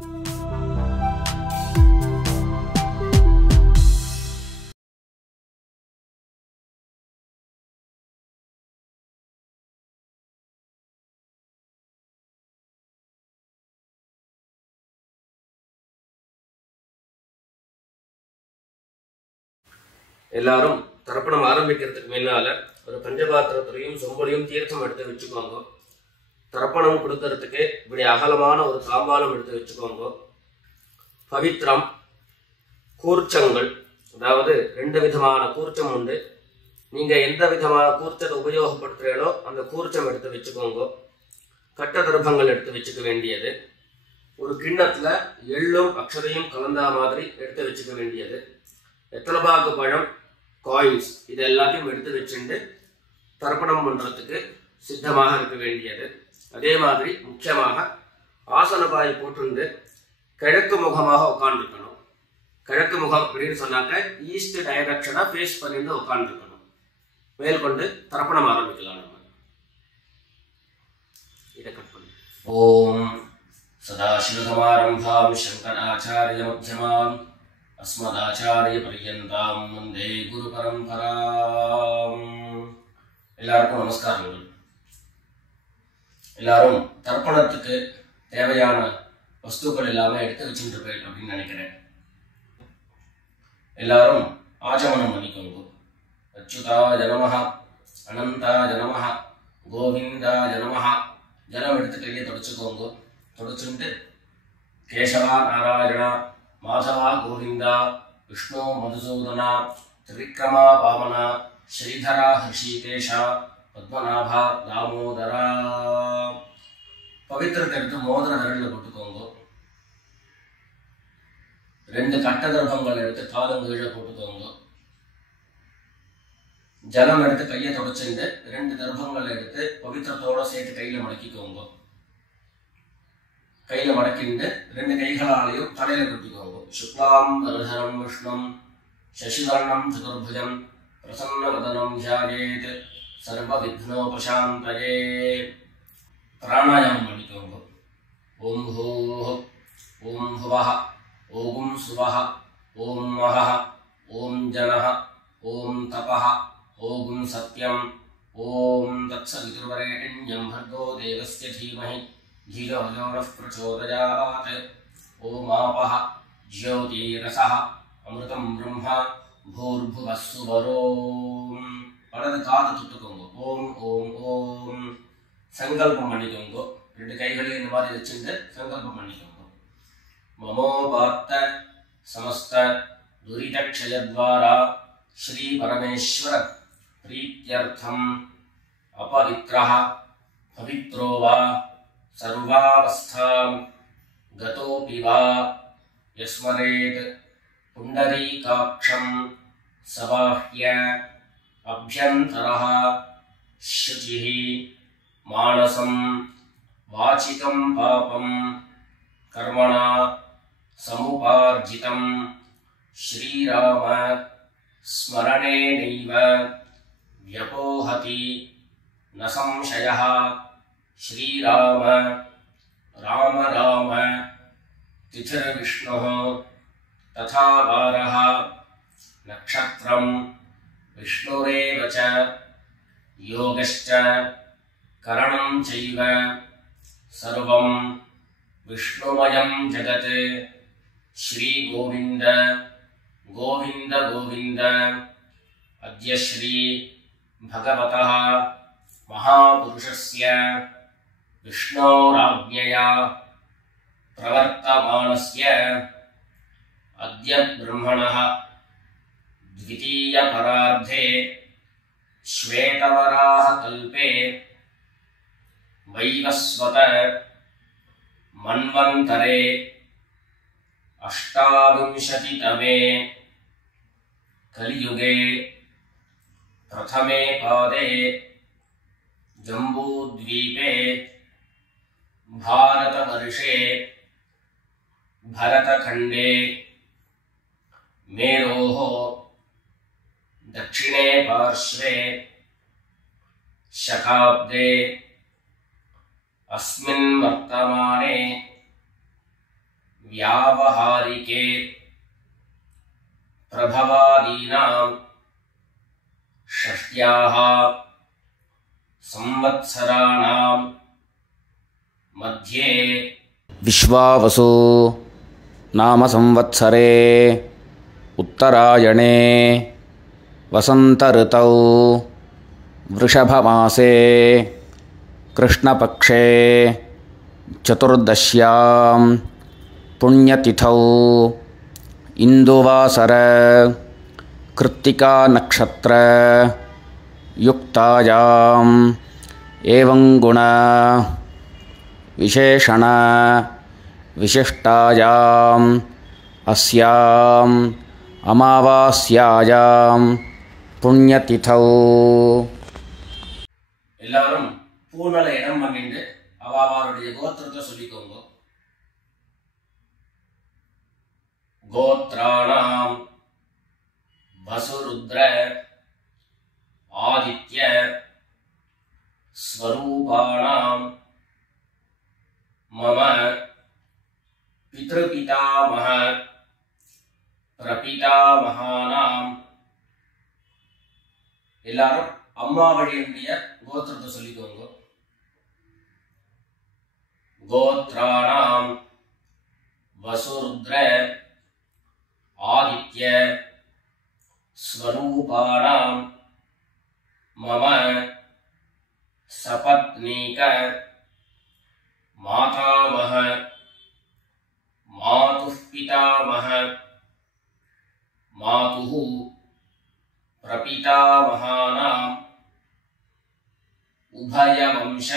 எல்லாரும் தர்ப்பணம் ஆரம்பிக்கிறதுக்கு முன்னால ஒரு பஞ்சபாத்திரத்திலையும் சொம்பலையும் தீர்த்தம் எடுத்து வச்சுக்கோங்க. தர்ப்பணம் கொடுக்கறதுக்கு இப்படி அகலமான ஒரு தாம்பாலம் எடுத்து வச்சுக்கோங்க. பவித்ரம், கூர்ச்சங்கள், அதாவது 2 விதமான கூர்ச்சம் உண்டு. நீங்க எந்த விதமான கூர்ச்சத்தை உபயோகப்படுத்துறீங்களோ அந்த கூர்ச்சம் எடுத்து வச்சுக்கோங்க. கட்ட தர்ப்பங்கள் எடுத்து வச்சுக்க வேண்டியது. ஒரு கிண்ணத்துல எள்ளும் அக்ஷதையும் கலந்தா மாதிரி எடுத்து வச்சுக்க வேண்டியது. எத்தலபாக்கு பழம், காயின்ஸ், இது எல்லாத்தையும் எடுத்து வச்சுட்டு தர்ப்பணம் பண்றதுக்கு சித்தமாக இருக்க வேண்டியது. அதே மாதிரி முக்கியமாக ஆசனபாய் போட்டு கிழக்கு முகமாக உட்காந்துருக்கணும். கிழக்கு முகம் அப்படின்னு சொன்னாக்க ஈஸ்ட் டைரக்ஷனா ஃபேஸ் பண்ணிட்டு உட்காந்துருக்கணும். மேற்கொண்டு தர்ப்பணம் ஆரம்பிக்கலாம். நம்ம இதை கட் பண்ணி ஓம் சதாசிவசமாரம்பாம் சங்கராச்சாரிய மத்தியமாம் அஸ்மதாச்சாரிய பர்யந்தாம் வந்தே குரு பரம்பராம். எல்லாருக்கும் நமஸ்காரங்கள். எல்லாரும் தர்ப்பணத்துக்கு தேவையான வஸ்துக்கள் எல்லாமே எடுத்து வச்சுருப்பேன் அப்படின்னு நினைக்கிறேன். எல்லாரும் ஆச்சமனம் பண்ணிக்கோங்க. அச்சுதாய நமஹ, அனந்தாய நமஹ, கோவிந்தாய நமஹ. ஜலம் எடுத்து கையை தொடச்சுக்கோங்க. தொடச்சுட்டு கேசவா நாராயணா, மாதவா கோவிந்தா, விஷ்ணு மதுசூதனா, திரிவிக்ரமா வாமனா, ஸ்ரீதரா ஹிருஷிகேஷா, பத்மநாபா தாமோதரா. பவித்திரத்தை எடுத்து மோதிர விரலில் போட்டுக்கோங்க. 2 கட்ட தர்ப்பங்கள் எடுத்து காலங்கீழ போட்டுக்கோங்க. ஜலம் எடுத்து கையை தொடச்சுட்டு 2 தர்ப்பங்கள் எடுத்து பவித்திரத்தோட சேர்த்து கையில மடக்கிக்கோங்க. கையில மடக்கிட்டு 2 கைகளாலையும் தலையில கொட்டிக்கோங்க. சுக்லாம் தரதரம் விஷ்ணும் சசிவர்ணம் சதுர்புஜம் பிரசன்னவதனம் தியாயேத் சர்வ விக்னோபசாந்தயே. பிராணாயாமம் பண்ணிக்கோங்க. ஓம் ஹோஹ், ஓம் ஹுவஹ, ஓம் சுவஹ, ஓம் மஹஹ, ஓம் ஜனஹ, ஓம் தபஹ, ஓம் சத்யம், ஓம் தத்சவிதுர்வரேண்யம் भर्गो देवस्य धीमहि धियो यो नः प्रचोदयात्. ओम आपः ज्योतिरसः अमृतं ब्रह्म भूर्भुवः सुवरोम. வலது காது தொட்டுக்கோங்க. ஓம் ஓம் ஓம். சங்கல்பம் பண்ணிக்கோங்க. 2 கைகளையும் இந்த மாதிரி வச்சுட்டு சங்கல்பம் பண்ணிக்கோங்க. மமோபாத்த சமஸ்த துரிதக்ஷயத்வாரா ஸ்ரீ பரமேஸ்வர प्रीत्यर्थम अपवित्रः पवित्रो वा सर्वावस्थां गतोऽपि वा यस्मरेत् पुण्डरीकाक्षं सबाह्य अभ्यन्तरः शुचिः मानसं वाचिकं पापं कर्मणा समुपार्जितं श्रीराम स्मरणेनैव व्यपोहति न संशयः. श्रीराम राम राम तिथिर्विष्णुः तथा वारः नक्षत्रं विष्णुरेव च योगश्च करणं चैव सर्वं विष्णुमयं जगत्. श्री गोविंद गोविंद गोविंद. अद्य श्री भगवतः महापुरुषस्य विष्णोराज्ञया प्रवर्तमानस्य अद्य ब्रह्मणः द्वितीयपरार्धे श्वेतवराह कल्पे वैवस्वत मन्वन्तरे 28तमे कलियुगे प्रथमे पादे जम्बूद्वीपे भारतवर्षे भरतखण्डे मेरोः दक्षिणे पार्श्वे शकाब्दे अस्मिन् वर्तमाने व्यावहारिके प्रभवादीनां षष्ट्याः संवत्सराणां मध्ये विश्वावसु नाम संवत्सरे उत्तरायणे वसन्तऋतौ वृषभमासे कृष्णपक्षे चतुर्दश्यां पुण्यतिथौ इन्दुवासर कृत्तिकानक्षत्र युक्तायाम् एवं गुण विशेषण विशिष्टायाम् अस्याम् अमावास्यायां पुण्यतिथौ எல்லாரும் பூநல இடம் பண்ணிட்டு அவாவாருடைய கோத்திரத்தை சொல்லிக்கோங்க. கோத்ராணாம் வசுருத்ர ஆதித்ய ஸ்வரூபாணாம் மம பித்ருபிதாமஹ பிரபிதாமஹானாம். எல்லாரும் அம்மா வழியுடைய கோத்திரத்தை சொல்லிக்கோங்க. கோத்ராணாம் வசுருத்ர ஆதித்ய ஸ்வரூபாணாம் மம சபத்னீக மாதாமஹ மாதுः பிதாமஹ மாதுः பிரபிதாமஹானாம் உபயவம்ச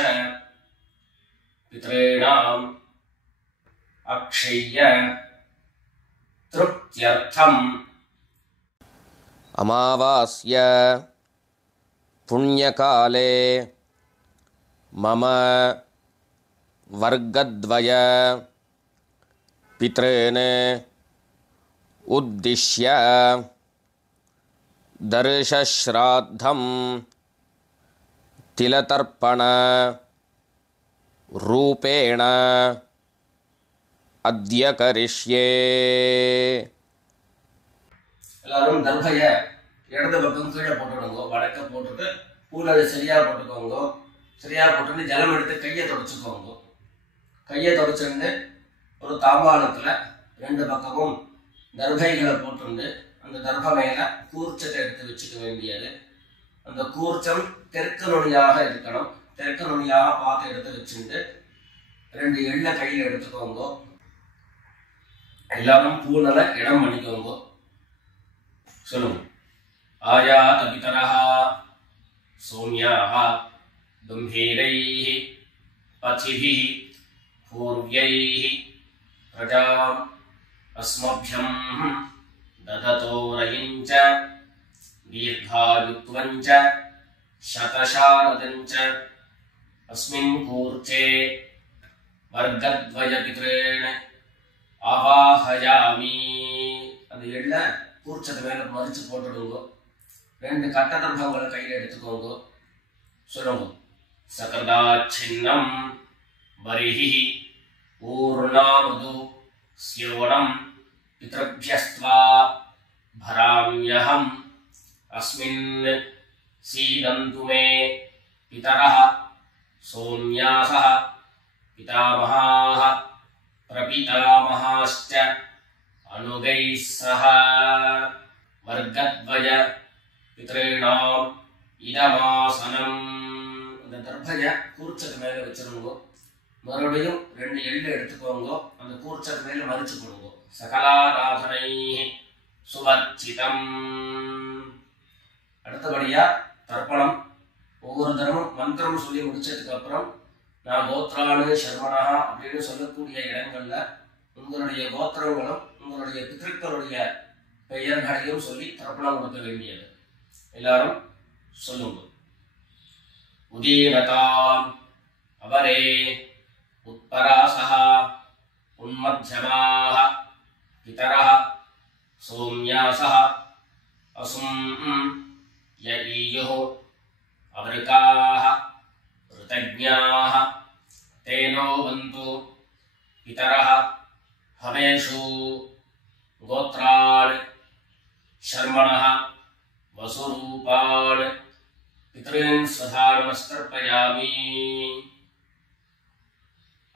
பித்ரேணாம் அக்ஷய்ய திருப்த்யர்த்தம். अमावास्य पुण्यकाले मम वर्गद्वय पितॄन् उद्दिश्य दर्शश्राद्धं तिलतर्पण रूपेण अद्य करिष्ये. எல்லாரும் தர்பைய இடது பக்கம் கீழே போட்டுடுங்க. வடக்க போட்டுட்டு பூல சரியா போட்டுக்கோங்க. சரியா போட்டுட்டு ஜலம் எடுத்து கையை தொடச்சுக்கோங்க. கையை தொடச்சுட்டு ஒரு தாம்பாளத்துல ரெண்டு பக்கமும் தர்பைகளை போட்டுண்டு அந்த தர்ப மேல கூர்ச்சத்தை எடுத்து வச்சுக்க வேண்டியது. அந்த கூர்ச்சம் தெற்கு நுனியாக இருக்கணும். தெற்கு நுனியாக பார்த்து எடுத்து வச்சுட்டு ரெண்டு எள்ள கையில எடுத்துக்கோங்க. எல்லாரும் பூநல இடம் பண்ணிக்கோங்க. சொல்லுங்க. ஆயாத பிதரஹ சௌம்யாஹ கம்பீரைஹ பதிபிஹ பூர்வ்யைஹ பிரஜாம் அஸ்மப்யம் தததோரயிஞ்ச தீர்காயுத்வஞ்ச சதசாரதஞ்ச அஸ்மின் கூர்ச்சே வர்கத்வய பித்ரேண ஆவாஹயாமி. அந்த எள்ள கூர்ச்சது மேல மதிச்சு போட்டுடுங்க. ரெண்டு கட்ட தர்பங்களை கையில எடுத்துக்கோங்க. சொல்லுங்க. சகதாச்சின்னம் பரிஹி ஊர்ணாமது ஸ்யோணம் பித்ருப்யஸ்த்வா பராம்யஹம் அஸ்மின் சீதந்து மே பிதரஹ சோம்யாஸஹ பிதாமஹாஹ பிரபிதாமஹாஸ்ச அனுகைः சஹ வர்கத்வய பித்ரேணாம் இதமாசனம். அந்த தர்பய கூர்ச்சத்து மேல வச்சிருங்க. மறுபடியும் ரெண்டு எள்ளு எடுத்துக்கோங்க. அந்த கூர்ச்சத்து மேல மறிச்சு கொடுங்க. சகலாராதனை சுவர்ச்சிதம். அடுத்தபடியா தர்ப்பணம். ஒவ்வொரு தரமும் மந்திரம் சொல்லி முடிச்சதுக்கு அப்புறம் நான் கோத்ரானு சர்வணா அப்படின்னு சொல்லக்கூடிய இடங்கள்ல உங்களுடைய கோத்திரங்களும் உங்களுடைய பித்ருக்களுடைய பெயர்களையும் சொல்லி தர்ப்பணம் கொடுக்க வேண்டியது. எல்லாரும் சொல்லுங்க. உதீனதாம் அவரே உத்பராசஹ உன்மத்யமாஹ பிதரஹ சோம்யாஸஹ அசும் யஈயுஹு அவருக்காஹ ருதஜ்ஞாஹ தேனோ வந்து பிதரஹ ஹவே तेषु गोत्रान् शर्मणः वसुरूपान् पितॄन् स्वधा नमस्तर्पयामि।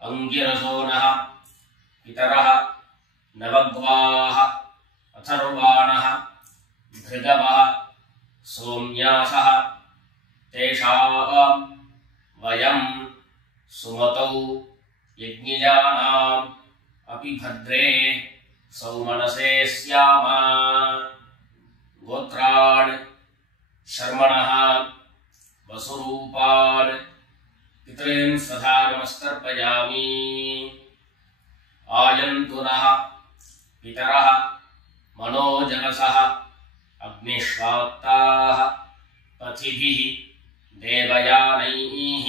अंगिरसो नः पितरः नवग्वाः अथर्वाणः भृगवः सोम्यासः तेषां वयं सुमतौ यज्ञिजानाम् अपि भद्रे सौमनसे स्याम। गोत्रान् शर्मणः वसुरूपान् पितॄन् स्वधा नमस्तर्पयामि। आयन्तु नः पितरः मनोजनसः अग्निश्वात्ताः पथिभिः देवयानैः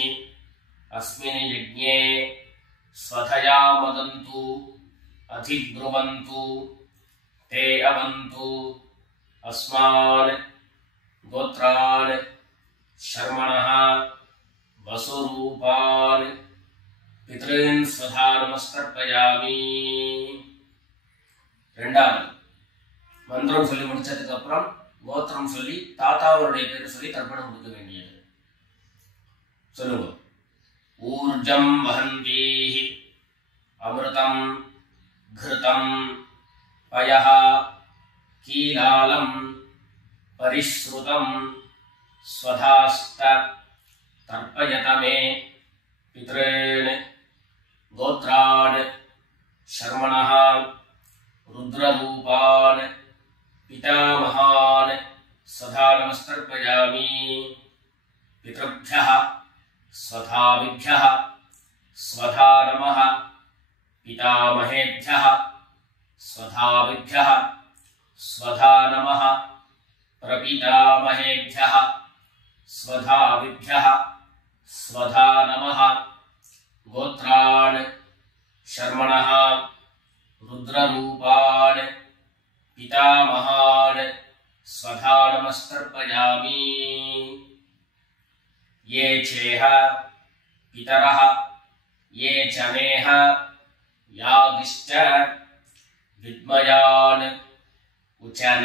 अस्मिन् यज्ञे स्वधया मदन्तु अधिब्रुवन्तु ते अवन्तु। अस्मान् गोत्रान् शर्मणः वसुरूपान् पितॄन् स्वधा नमस्तर्पयामि। ரெண்டாவது மந்திரம் சொல்லி முடிச்சதுக்கு அப்புறம் கோத்திரம் சொல்லி தாத்தாவுடைய பேர் சொல்லி தர்ப்பணம் கொடுக்க வேண்டியது. சொல்லுங்க. ஊர்ஜம் வஹந்தீஹி அமிர்தம் घृतम् पयः कीलालम् परिश्रुतम् स्वधास्त तर्पयत मे पितॄन् गोत्रान् शर्मणः रुद्ररूपान् पितामहान् सदा नमस्तर्पयामि। पितृभ्यः स्वधाविभ्यः स्वधा नमः। पितामहेभ्यः स्वधाविभ्यः स्वधा नमः। प्रपितामहेभ्यः स्वधाविभ्यः स्वधा नमः। गोत्रान् शर्मणः रुद्ररूपान् पितामहान् स्वधा नमस्तर्पयामि। ये चेह पितरः ये च नेह यागिश्च विद्मयान् उचन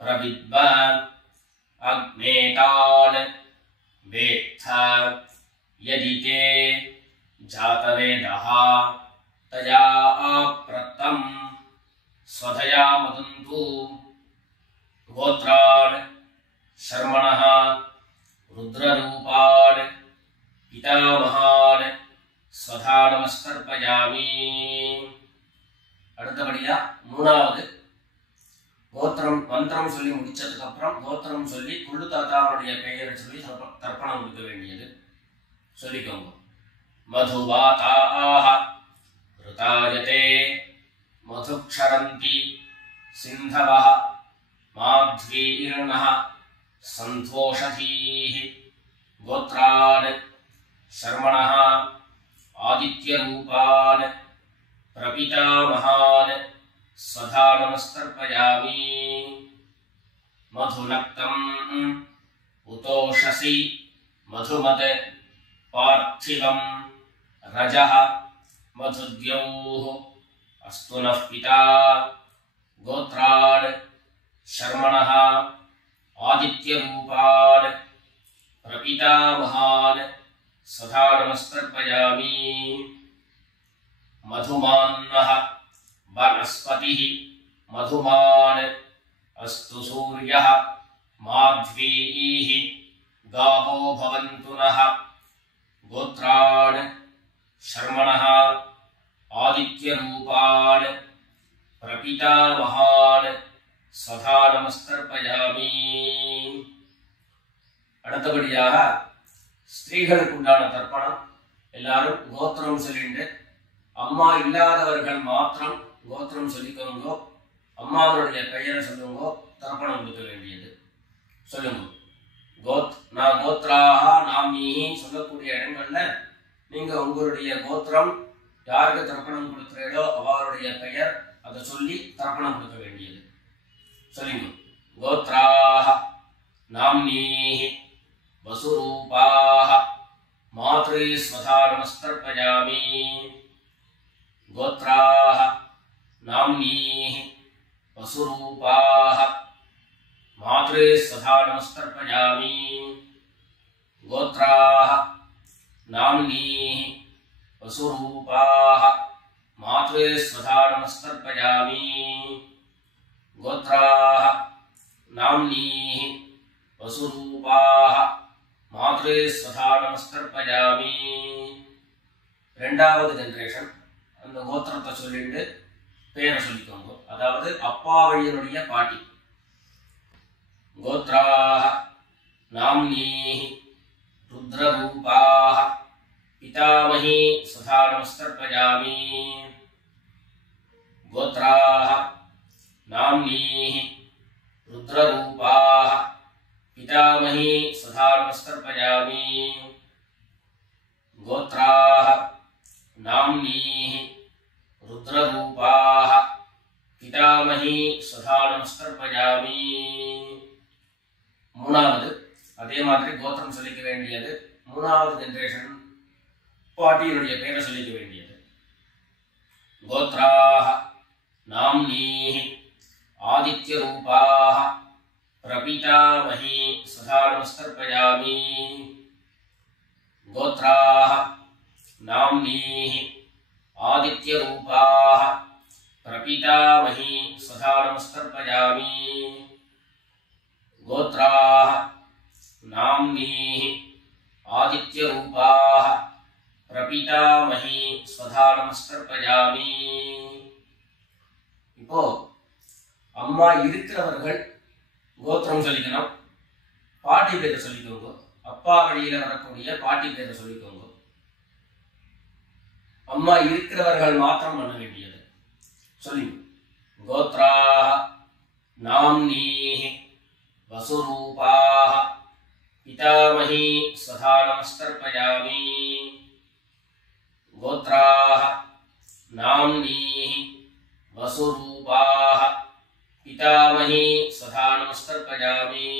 प्रविद्म अग्नेतान् वेत्थ यदि ते जातवेदः तया प्रत्तं स्वधया मदन्तु। गोत्रान् शर्मणः रुद्ररूपान् पितामहान् स्वधा नमस्तर्पयामि। அடுத்தபடியா மூணாவது கோத்திரம் மந்திரம் சொல்லி முடிச்சதுக்கு அப்புறம் கோத்திரம் சொல்லி குள்ளு தாத்தாவுடைய பெயரை சொல்லி தர்ப்பணம் கொடுக்க வேண்டியது. சொல்லிக்கோங்க. மதுவாதாஹ ருதாயதே மதுக்ஷரந்தி சிந்தவஹ மாத்வீர்ணஹ சந்தோஷதீஹ। கோத்ரான் शर्मणः आदित्यरूपान् प्रपितामहान् स्वधा नमस्तर्पयामि। मधुनक्तम् उतोषसि मधुमत् पार्थिवम् रजः मधुद्यौः अस्तु नः पिता। गोत्रान् शर्मणः आदित्यरूपान् प्रपितामहान् सदा नमस्तर्पयामि। मधुमान्नः वनस्पतिः मधुमान् अस्तु सूर्यः माध्वीः गावो भवन्तु नः। गोत्रान् शर्मणः आदित्यरूपान् प्रपितामहान् सदा नमस्तर्पयामि। அடுத்தபடியாக ஸ்திரீகளுக்கு உண்டான தர்ப்பணம். எல்லாரும் கோத்திரம் சொல்லிட்டு அம்மா இல்லாதவர்கள் மாத்திரம் கோத்திரம் சொல்லிக்கோங்க. அம்மாவுடைய பெயரை சொல்லுங்க. தர்ப்பணம் கொடுக்க வேண்டியது. சொல்லுங்க. நான் கோத்ராஹ நாம்னீஹி சொல்லக்கூடிய இடங்கள்ல நீங்க உங்களுடைய கோத்திரம் யாருக்கு தர்ப்பணம் கொடுக்கிறீர்களோ அவருடைய பெயர் அதை சொல்லி தர்ப்பணம் கொடுக்க வேண்டியது. சொல்லுங்க. கோத்ராஹ நாம்னீஹி वसुरूपाः मातृ स्वधा नमस्तर्पयामि। गोत्राः नाम्नीः वसुरूपाः मात्रे स्वधा नमस्तर्पयामि गोत्राः नाम्नीः वसुरूपाः मात्रे स्वधा नमस्तर्पयामि गोत्राः नाम्नीः वसुरूपाः मात्रे स्वधा नमस्तर्पयामि ரெண்டாவது ஜெனரேஷன் அந்த கோத்திரத்தை சொல்லிட்டு பேரை சொல்லிக்கோங்க. அதாவது அப்பா வழியினுடைய பாட்டி. கோத்ராः नाम्नीः रुद्ररूपाः पितामही स्वधा नमस्तर्पयामि गोत्राः नाम्नीः रुद्ररूपाः पितामही स्वधा नमस्तर्पयामि गोत्राः नाम्नीः रुद्ररूपाः पितामही स्वधा नमस्तर्पयामि மூணாவது அதே மாதிரி கோத்திரம் சொல்லிக்க வேண்டியது. மூணாவது ஜெனரேஷன் பாட்டியினுடைய பேரை சொல்லிக்க வேண்டியது. கோத்ராः नाम्नीः आदित्यरूपाः प्रपितामही स्वधा नमस्तर्पयामि गोत्राः नाम्नीः आदित्यरूपाः प्रपितामही स्वधा नमस्तर्पयामि गोत्राः नाम्नीः आदित्यरूपाः प्रपितामही स्वधा नमस्तर्पयामि. இப்போ அம்மா இருக்கிறவர்கள் கோத்திரம் சொல்லிக்கணும், பாட்டி பேரை சொல்லிக்கோங்க. அப்பா வழியில வரக்கூடிய பாட்டி பேரை சொல்லிக்கோங்க. அம்மா இருக்கிறவர்கள் மாத்திரம் பண்ண வேண்டியது. சொல்லுங்க. கோத்ராः नाम्नीः वसुरूपाः पितामही स्वधा नमस्तर्पयामि गोत्राः नाम्नीः वसुरूपाः पितामही स्वधा नमस्तर्पयामि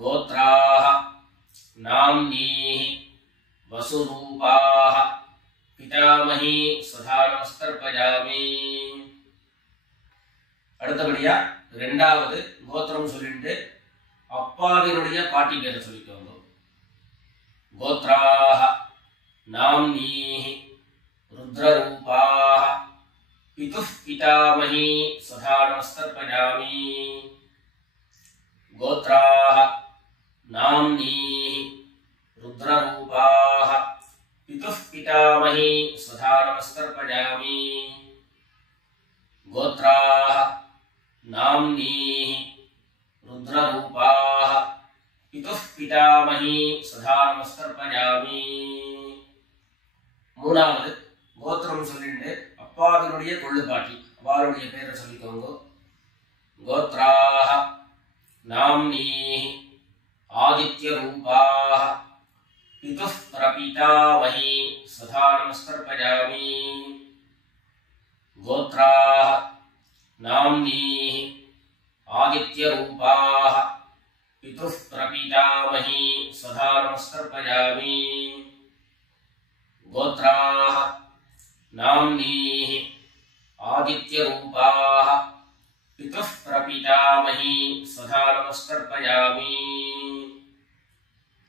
गोत्राः नाम्नीः वसुरूपाः पितामही स्वधा नमस्तर्पयामि. அடுத்தபடியா ரெண்டாவது கோத்திரம் சொல்லிட்டு அப்பாவினுடைய பாட்டி பேரை சொல்லிக்கோங்க. கோத்ராः नाम्नीः रुद्ररूपाः पितुः पितामही स्वधा नमस्तर्पयामि गोत्राः नाम्नीः रुद्ररूपाः पितुः पितामही स्वधा नमस्तर्पयामि गोत्राः नाम्नीः रुद्ररूपाः पितुः पितामही स्वधा नमस्तर्पयामि. மூணாவது கோத்திரம் சொல்லிட்டு அப்பாவினுடைய கொள்ளு பாட்டி அவளுடைய பேரை சொல்லிக்கோங்க. கோத்ராः नाम्नीः आदित्यरूपाः पितुः प्रपितामही स्वधा नमस्तर्पयामि गोत्राः नाम्नीः आदित्यरूपाः पितुः प्रपितामही स्वधा नमस्तर्पयामि गोत्राः नाम्नीः आदित्यरूपाः पितुः प्रपितामही स्वधा नमस्तर्पयामि.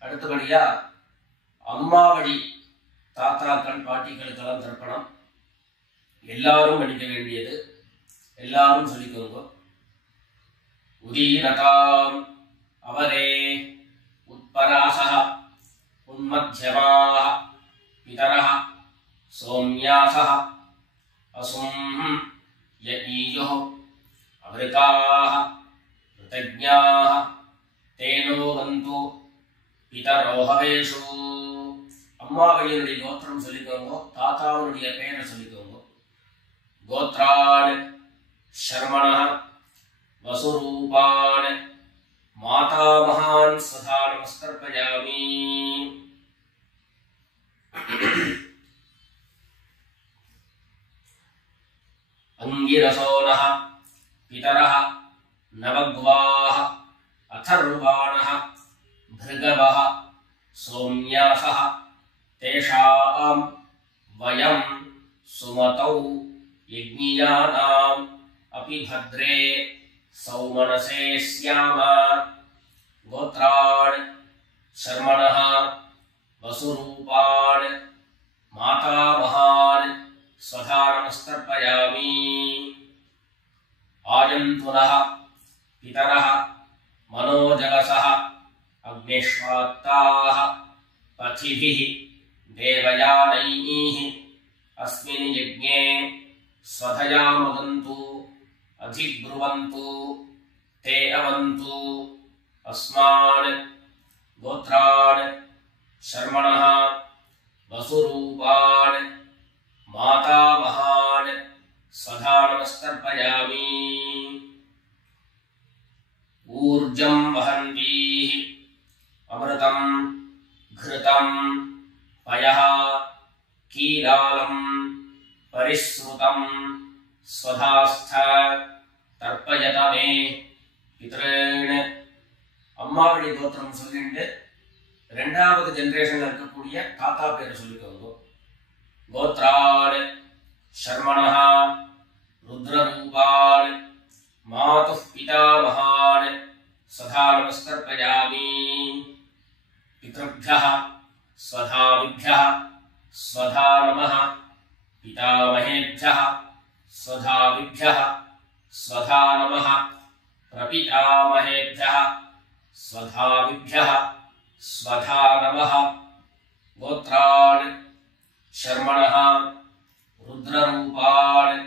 அடுத்தபடியா அம்மா வழி தாத்தாக்கள் பாட்டிகளுக்கெல்லாம் தர்ப்பணம் எல்லாரும் பண்ணிக்க வேண்டியது. எல்லாரும் சொல்லிக்கோங்க. உதீரதாம் அவரே உத்பராசः உன்மத்யமாः पितरः सौम्यासः असुं यईयुः अवृताः कृतज्ञाः तेनो वन्तु पितरो हवेषु. அம்மாவையினுடைய கோத்திரம் சொல்லிக்கோங்க. தாத்தாவுடைய பெயரை சொல்லிக்கோங்க. கோத்ரான் शर्मणः वसुरूपान् मातामहान् स्वधा नमस्तर्पयामि अंगिरसोनः पितरः नवग्वाः अथर्वाणः भृगवः सौम्यासः तेषां वयं सुमतौ यज्ञियानाम् अपि भद्रे सौमनसे स्याम गोत्रान् शर्मणः वसुरूपान् मातामहान् स्वधा नमस्तर्पयामि आयन्तुनः पितरः मनोजगसः अग्निष्वात्ताः पथिभिः देवयानैः अस्मिन् यज्ञे स्वधया मदन्तु अधिब्रुवन्तु ते अवन्तु अस्मान् गोत्रान् शर्मणः वसुरूपान् मातामहान् स्वधा नमस्तर्पयामि ऊर्जं वहन्तीः अमृतं घृतं पयः कीलालं परिस्मृतं स्वधास्थ तर्पयत मे पितॄन् அம்மாவழி கோத்திரம் சொல்லிட்டு ரெண்டாவது ஜெனரேஷன்ல இருக்கக்கூடிய தாத்தா பேரை சொல்லிக்கோங்க. கோத்ரான் शर्मणः रुद्ररूपान् मातुः पितामहान् स्वधा नमस्तर्पयामि पितृभ्यः स्वधाविभ्यः स्वधा नमः पितामहेभ्यः स्वधाविभ्यः स्वधा नमः प्रपितामहेभ्यः स्वधाविभ्यः स्वधा नमः गोत्रान् शर्मणः रुद्ररूपान्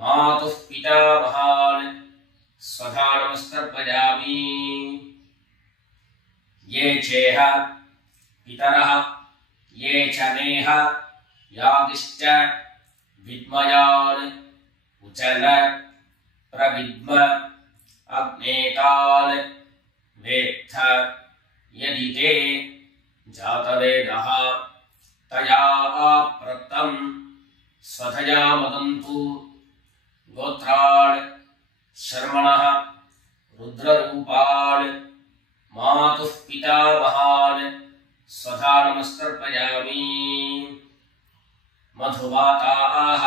मातुः पितामहान् स्वधा नमस्तर्पयामि ये चेह पितरः ये च नेह यादिश्च विद्मयान् उचन प्रविद्म अग्नेतान् वेत्थ यदि ते जातवेदः तया प्रत्तं स्वधया मदन्तु गोत्रान् शर्मणः रुद्ररूपान् मातुः पितामहान् स्वधा नमस्तर्पयामि मधुवाताः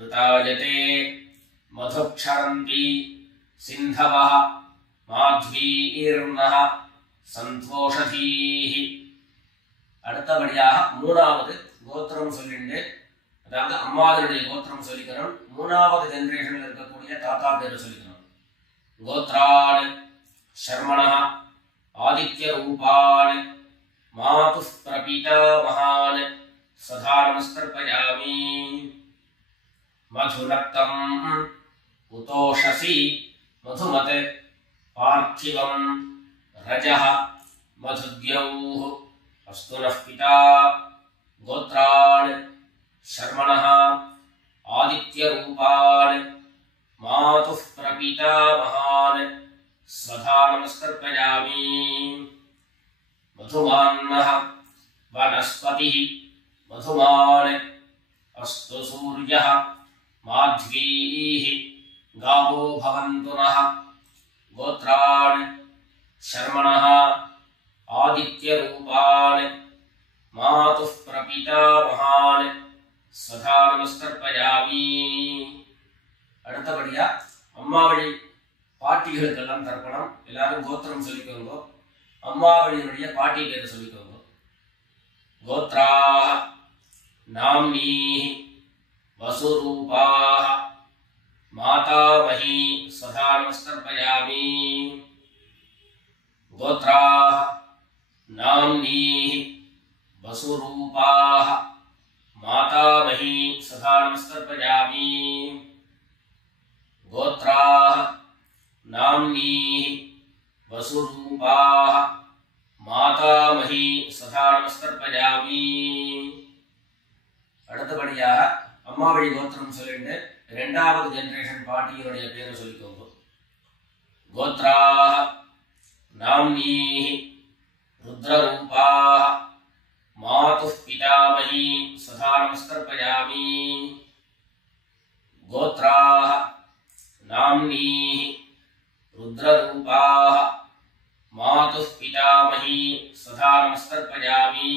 ऋतायते मधुक्षरन्ति सिन्धवः माध्वीर्नः सन्तोषधीः அடுத்தபடியாக மூணாவது கோத்திரம் சொல்லிட்டு அதாவது அம்மாவுடைய கோத்திரம் சொல்லிக்கணும். மூணாவது ஜெனரேஷன்ல இருக்கக்கூடிய தாத்தா பேரை சொல்லிக்கணும். கோத்ரான் शर्मणः आदित्य रूपान् मातुः प्रपितामहान् स्वधा नमस्तर्पयामि मधुनक्तम् उतोषसि मधुमत् पार्थिवं रजः मधुद्यौः अस्तु नः पिता गोत्रान् शर्मणः आदित्यरूपान् मातुः प्रपितामहान् स्वधा नमस्तर्पयामि मधुमान्नः वनस्पतिः मधुमान् अस्तु सूर्यः माध्वीः गावो भवन्तु नः गोत्रान् शर्मणः आदित्यरूपान् मातुः प्रपितामहान् स्वधा नमस्तर्पयामि அடுத்தபடியா அம்மாவழி பாட்டிகளுக்கெல்லாம் தர்ப்பணம். எல்லாரும் கோத்திரம் சொல்லிக்கோங்க. அம்மாவழியினுடைய பாட்டி பேரை சொல்லிக்கோங்க. கோத்ராः नाम्नीः वसुरूपाः मातामही स्वधा नमस्तर्पयामि गोत्राः नाम्नीः वसुरूपाः मातामही स्वधा नमस्तर्पयामि गोत्राः नाम्नीः वसुरूपाः मातामही स्वधा नमस्तर्पयामि அடுத்தபடியாக அம்மாவழி கோத்திரம் சொல்லிட்டு இரண்டாவது ஜெனரேஷன் பாட்டியினுடைய பேரை சொல்லிக்கோங்க. கோத்ராः नाम्नीः रुद्ररूपाः मातुः पितामही स्वधा नमस्तर्पयामि गोत्राः नाम्नीः रुद्ररूपाः मातुः पितामही स्वधा नमस्तर्पयामि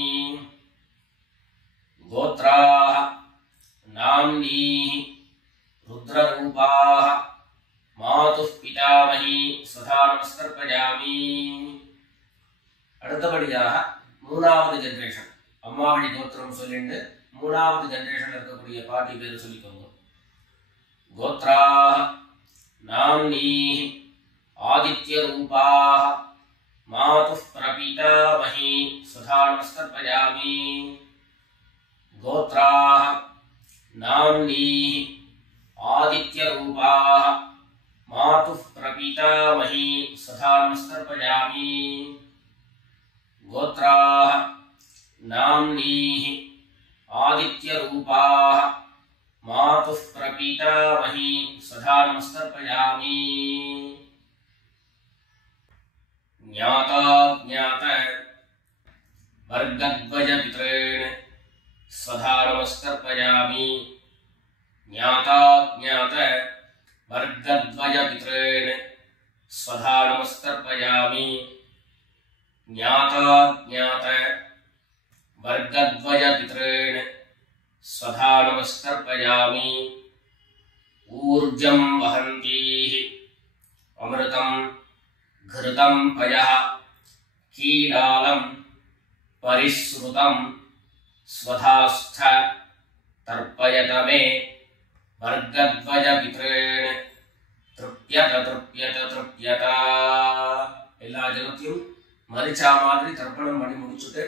गोत्राः नाम्नीः रुद्ररूपाः मातुः पितामही सदा नमस्कर्पयामि. அடுத்தபடியாக மூணாவது ஜெனரேஷன் அம்மா வழி கோத்திரம் சொல்லிட்டு மூணாவது ஜெனரேஷன்ல இருக்கக்கூடிய பாட்டி பேர் சொல்லிக்கோங்க. கோத்ராः நாம்னீः ஆதித்யரூபாः मातुः प्रपीतामही सदा नमस्कर्पयामि. गोत्राः नाम्नीः आदित्यरूपाः मातुः प्रपीतामही सदा नमस्कर्पयामि. गोत्राः नाम्नीः आदित्यरूपाः मातुः प्रपीतामही सदा नमस्कर्पयामि. ज्ञाता ज्ञात वर्गद्वय पितॄन् सदा नमस्कर्पयामि. ज्ञाता ज्ञात वर्गद्वय पितॄन् सदा नमस्कर्पयामि. ज्ञाता ज्ञात वर्गद्वय पितॄन् सदा नमस्कर्पयामि. ऊर्जं वहन्तीः अमृतं घृतं पयः कीलालं परिश्रुतं स्वधास्थ तर्पयत मे वर्गद्वय पितॄन् तृप्यत तृप्यत तृप्यत. எல்லா ஜனத்தையும் மரிச்சா மாதிரி தர்ப்பணம் பண்ணி முடிச்சுட்டு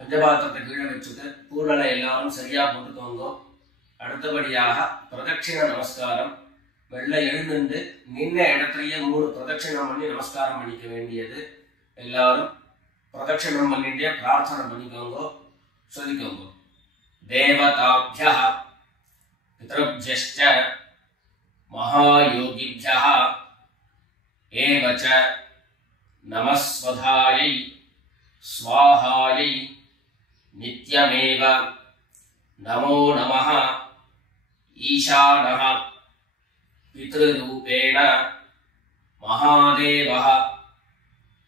பஞ்சபாத்திரத்தை கீழே வச்சுட்டு பூர்ணனை எல்லாரும் சரியா போட்டுக்கோங்க. அடுத்தபடியாக பிரதட்சிண நமஸ்காரம். வெள்ளை எழுந்து நின்ன இடத்துலயே 3 பிரதட்சிணம் பண்ணி நமஸ்காரம் பண்ணிக்க வேண்டியது. எல்லாரும் பிரதட்சிணம் பண்ணிட்டே பிரார்த்தனை பண்ணிக்கோங்க, சொல்லிக்கோங்க. தேவதாभ्यः பித்ருभ्यश्च महायोगिभ्यः एव च नमस्वधायै स्वाहायै नित्यमेव नमो नमः. ईशानः पितृरूपेण महादेवः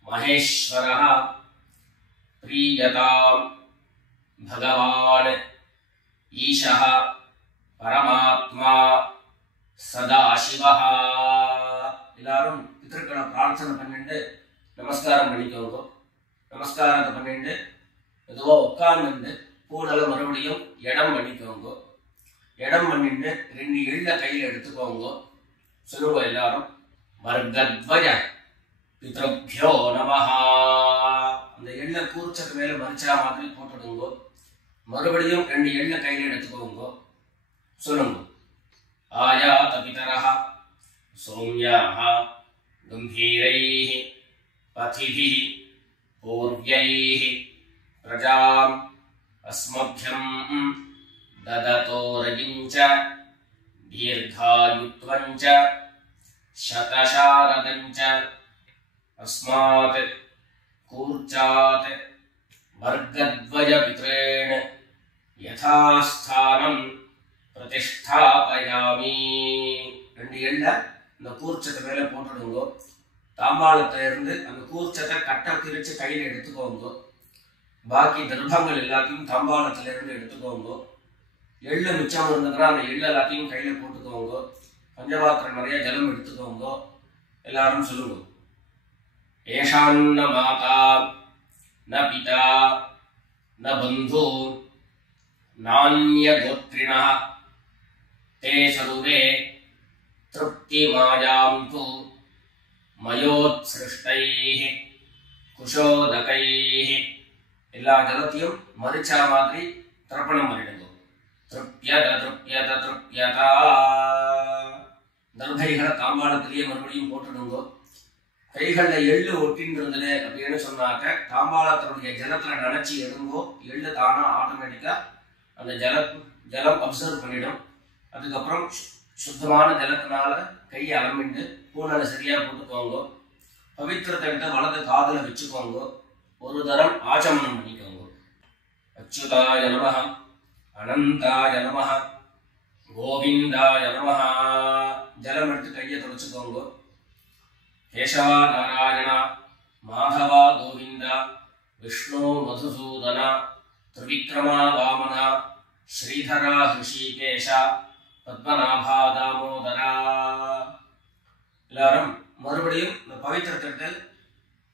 महेश्वरः प्रीयतां भगवान् ईशः परमात्मा सदाशिवः. எல்லாரும் பித்ருக்களை பிரார்த்தனை பண்ணிட்டு நமஸ்காரம் பண்ணிக்கோங்க. நமஸ்காரத்தை பண்ணிட்டு எதுவோ உட்கார்ந்து பூனல மறுபடியும் இடம் பண்ணிக்கோங்க. இடம் பண்ணிட்டு 2 எள்ள கையில எடுத்துக்கோங்க. சொல்லுங்க எல்லாரும் வர்கத்வய பித்ருभ्यो நமஹ. அந்த எள்ள கூர்ச்சத்து மேல மரிச்சா மாதிரி போட்டுடுங்க. மறுபடியும் 2 எள்ள கையில எடுத்துக்கோங்க. சொல்லுங்க. ஆயாத பிதரஹ சௌம்யாஹ கம்பீரைஹ பதிபிஹ பூர்வ்யைஹ பிரஜாம் அஸ்மभ्यं ददतो रजिञ्च दीर्घायुत्वञ्च शतशारदञ्च अस्मात् कूर्चात् वर्गद्वयपितॄन् यथास्थानं प्रतिष्ठापयामि. 2 எள்ள இந்த கூர்ச்சத்தை மேல போட்டுடுங்க. தாம்பாளத்துல இருந்து அந்த கூர்ச்சத்தை கட்ட பிரிச்சு கையில எடுத்துக்கோங்க. பாக்கி தர்பங்கள் எல்லாத்தையும் தாம்பாளத்துல இருந்து எடுத்துக்கோங்க. எள்ளு மிச்சம் இருந்ததுன்னா அந்த எள்ளு எல்லாத்தையும் கையில போட்டுக்கோங்க. பஞ்சபாத்திரம் நிறைய ஜலம் எடுத்துக்கோங்க. எல்லாரும் சொல்லுங்க. ஏஷான்ன மாதா ந பிதா ந பந்து நான்ய கோத்ரிணः தே சர்வே திருப்திமாயாம் து மயோத்ஸ்ருஷ்டைः குஷோதகைः. எல்லா ஜலத்தையும் மரிச்சா மாதிரி தர்ப்பணம் பண்ணிடுங்க. திருப்யத திருப்யத திருப்யதா. தர்பைகளை தாம்பாளத்திலேயே மறுபடியும் போட்டுடுங்க. கைகள்ல எள்ளு ஒட்டின்றது அப்படின்னு சொன்னாக்க தாம்பாளத்தினுடைய ஜலத்துல நினைச்சு எடுங்கோ. எள்ளு தானா ஆட்டோமேட்டிக்கா அந்த ஜலம் அப்சர்வ் பண்ணிடும். அதுக்கப்புறம் சுத்தமான ஜலத்தினால கையை அலம்பிட்டு பூனலை சரியா போட்டுக்கோங்க. பவித்திரத்தை விட்டு வலது காதுல வச்சுக்கோங்க. ஒரு தரம் ஆச்சமனம் பண்ணிக்கோங்க. அச்சுதாய நமஹ அனந்தாய நமஹ கோவிந்தாய நமஹ. ஜலம் எடுத்து கையை தொடச்சுக்கோங்க. கேசவா நாராயண மாதவா கோவிந்த விஷ்ணு மதுசூதன திரிவிக்ரமா வாமன ஸ்ரீதரா ஹிருஷிகேஷ பத்மநாபா தாமோதரா. எல்லாரும் மறுபடியும் இந்த பவித்திரத்தை எடுத்து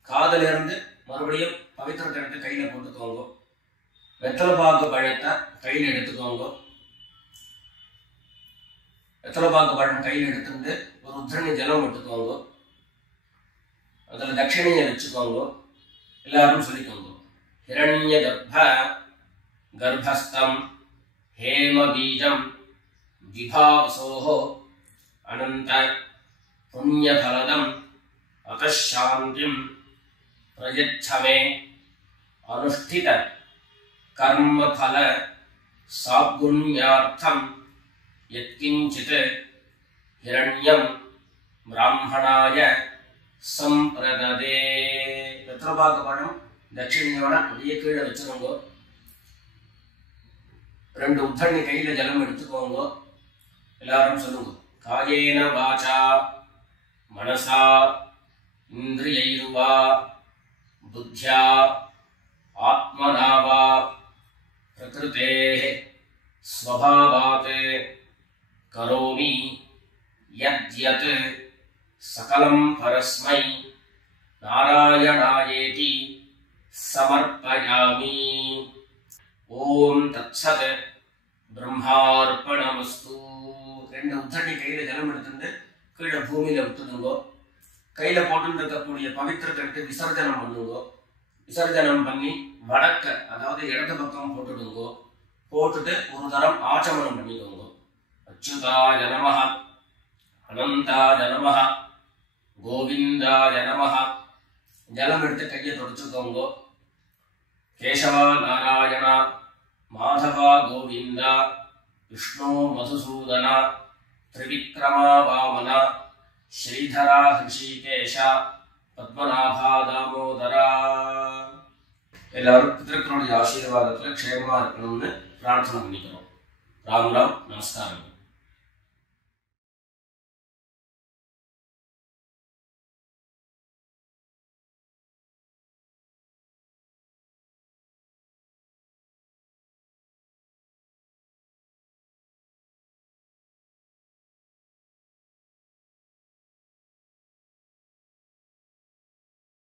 காதுல இருந்து மறுபடியும் பவித்திரத்தை எடுத்து கையில போட்டுக்கோங்க. வெத்தலை பாக்கு பழத்தை கையில் எடுத்துக்கோங்க. வெத்தலை பாக்கு பழம் கையில் எடுத்துட்டு ஒரு உத்தரணி ஜலம் விட்டுக்கோங்க. அதில் தட்சிணையை வச்சுக்கோங்க. எல்லாரும் சொல்லிக்கோங்க. ஹிரண்ய கர்ப்பஸ்தம் ஹேம பீஜம் விபாவசோஹோ அனந்த புண்ணியபலதம் அகசாந்திம் பிரயச்சமே அனுஷ்டித கர்மபல சாத்குண்யார்த்தம் யத்கிஞ்சித் ஹிரண்யம் பிராமணாய சம்பிரததே. வெத்தலைபாக்கு பழம் தட்சிணையோட அப்படியே கீழே வச்சுக்கோங்க. 2 உத்தரணி கையில ஜலம் எடுத்துக்கோங்க. எல்லாரும் சொல்லுங்க. காயேன வாசா மனசா இந்திரியைர்வா புத்யா ஆத்மனாவா பிரகிருதேஹ ஸ்வபாவாத் கரோமி யத்யத் சகலம் பரஸ்மை நாராயணாயேதி சமர்ப்பயாமி. ஓம் தத்சத் பிரம்மார்ப்பணமஸ்து. 2 உத்தரணி கையில ஜலம் எடுத்துட்டு கீழே பூமியில விட்டுடுங்கோ. கையில போட்டு இருக்கக்கூடிய பவித்திரத்தை எடுத்து விசர்ஜனம் பண்ணுங்கோ. விசர்ஜனம் பண்ணி வடக்க அதாவது இடது பக்கம் போட்டுடுங்கோ. போட்டுட்டு ஒரு தரம் ஆச்சமனம் பண்ணிக்கோங்க. அச்சுதாய நமஹ அனந்தாய நமஹ கோவிந்தாய நமஹ. ஜலம் எடுத்து கையை தொடச்சுக்கோங்க. கேசவா நாராயணா மாதவா கோவிந்தா விஷ்ணு மதுசூதனா திரிவிக்ரமா வாமனா ஸ்ரீதரா ஹிருஷிகேஷா பத்மநாபா தாமோதரா. எல்லாரும் பிதர்களுடைய ஆசீர்வாதத்துல க்ஷேமமா இருக்கணும்னு பிரார்த்தனை பண்ணிக்கிறோம். ராம் ராம். நமஸ்காரம்.